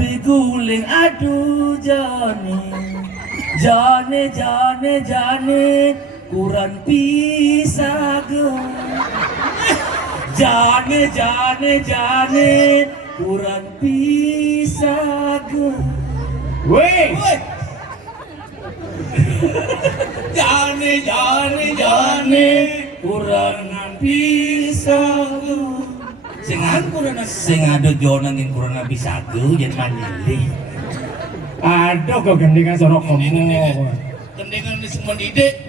biguling aduh jane kurang pisago jane kurang pisago Weh, jane kurang pisago sing ada jonan yang kurang pisago jadi mandiri aduh kok gendingan sono kamu. gendengan di semua ide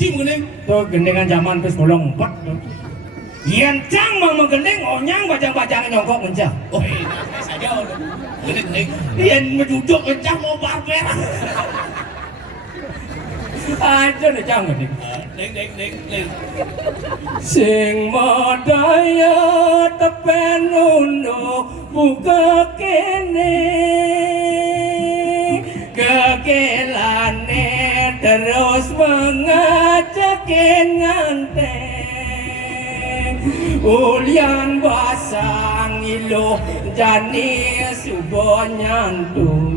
cim gendeng Tuh gendingan zaman pes bolong 4. Yen cang mang menggending onyang bajang-bajang nyongkok mencah. oh saja udah gendeng yang menduduk kencang mau barber Aduh nih cang gending. deng Sing modaya tepen unduk buka kene kekelane terus mengajak nganteng ulian basang ilo jani subo nyantung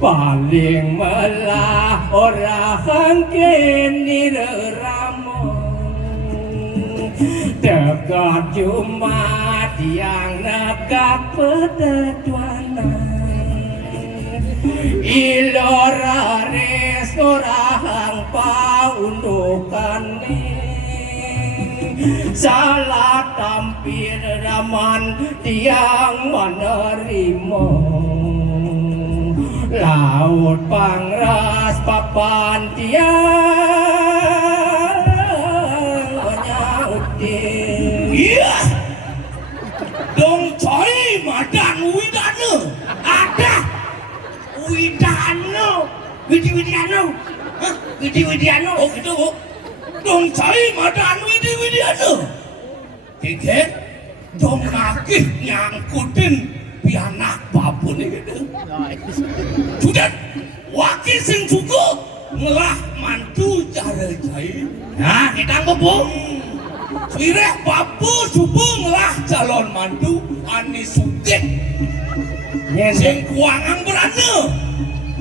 paling melah orang kini ramong dekat Jumat yang negak pedetuanan ilora restorang paundukan salah tampil raman tiang menerima laut pangras papan tiang menyautin iya dong coy madan widana ada Widiano hah Widiano oh gitu kok dong coy madan Widiano keket dong nakih nyangkutin pianak babon gitu sudah wakil sing cukup ngelah mantu cara jahit nah kita ngobong Swireh babu subuh ngelah calon mantu Ani Sugih sing kuangang berana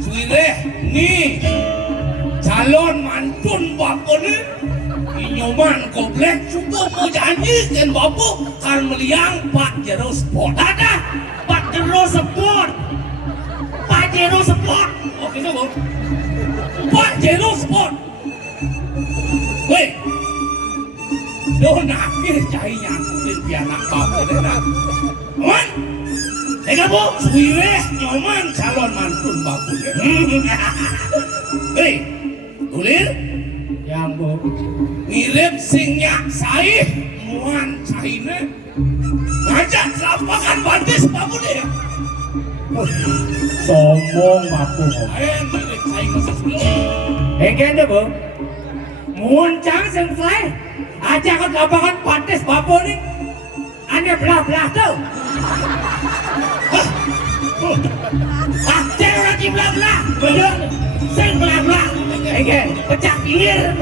Swireh nih calon mantun babu nih Inyoman goblek subuh mau janji kan babu kan meliang Pak Jero Sport ada Pak Jero Sport oke itu bu Pak Jero Sport weh doh nakir cahaya kulit pianak babu enak man ega bu suwireh nyoman calon mantun babu hei tulir yang bu mirip singnya saih muan cahine ngajak lapangan bandis babu deh sombong bapu mirip saih masa sebelum kene bu muncang sing fly aja ke lapangan pantes bapu nih ane belah-belah tuh Akcer lagi belah-belah bener sing belah-belah pecah kilir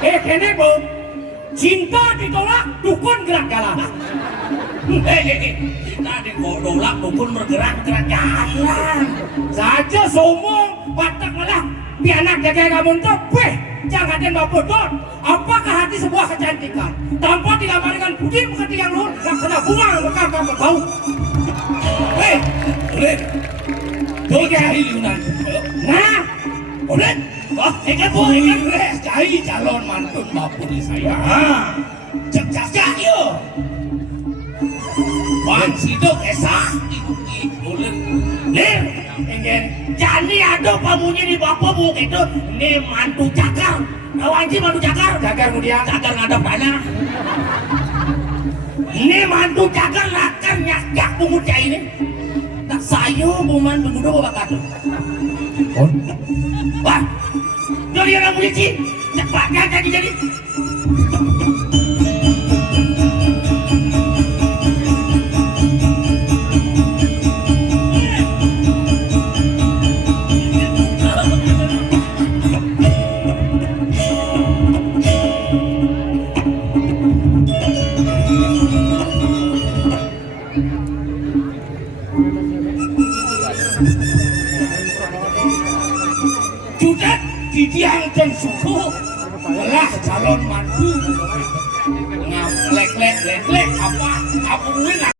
kene bu cinta ditolak dukun gerak jalan kita ditolak dukun bergerak jalan saja sombong batak malah pianak jaga kamu tuh beh jangan den babodon apakah hati sebuah kecantikan tanpa dilamar dengan budi bukan yang luhur laksana bunga mekar kamu bau hei ulit tuh cahil yunan nah ulit wah ikan bu ikan cahil calon mantun bapu di saya cek yuk Bang Sidok esah ulit nih ingin jadi ada pamunya di bapak bu itu nih mantu cakar awanji mantu cakar kemudian cakar ngadap tanah ini mantu cakar lakar nyakak pungut cah ini tak sayo buman pengudo bapak tuh wah jadi orang polisi cepatnya jadi Judet didiang dan suku belah calon mantu lek apa aku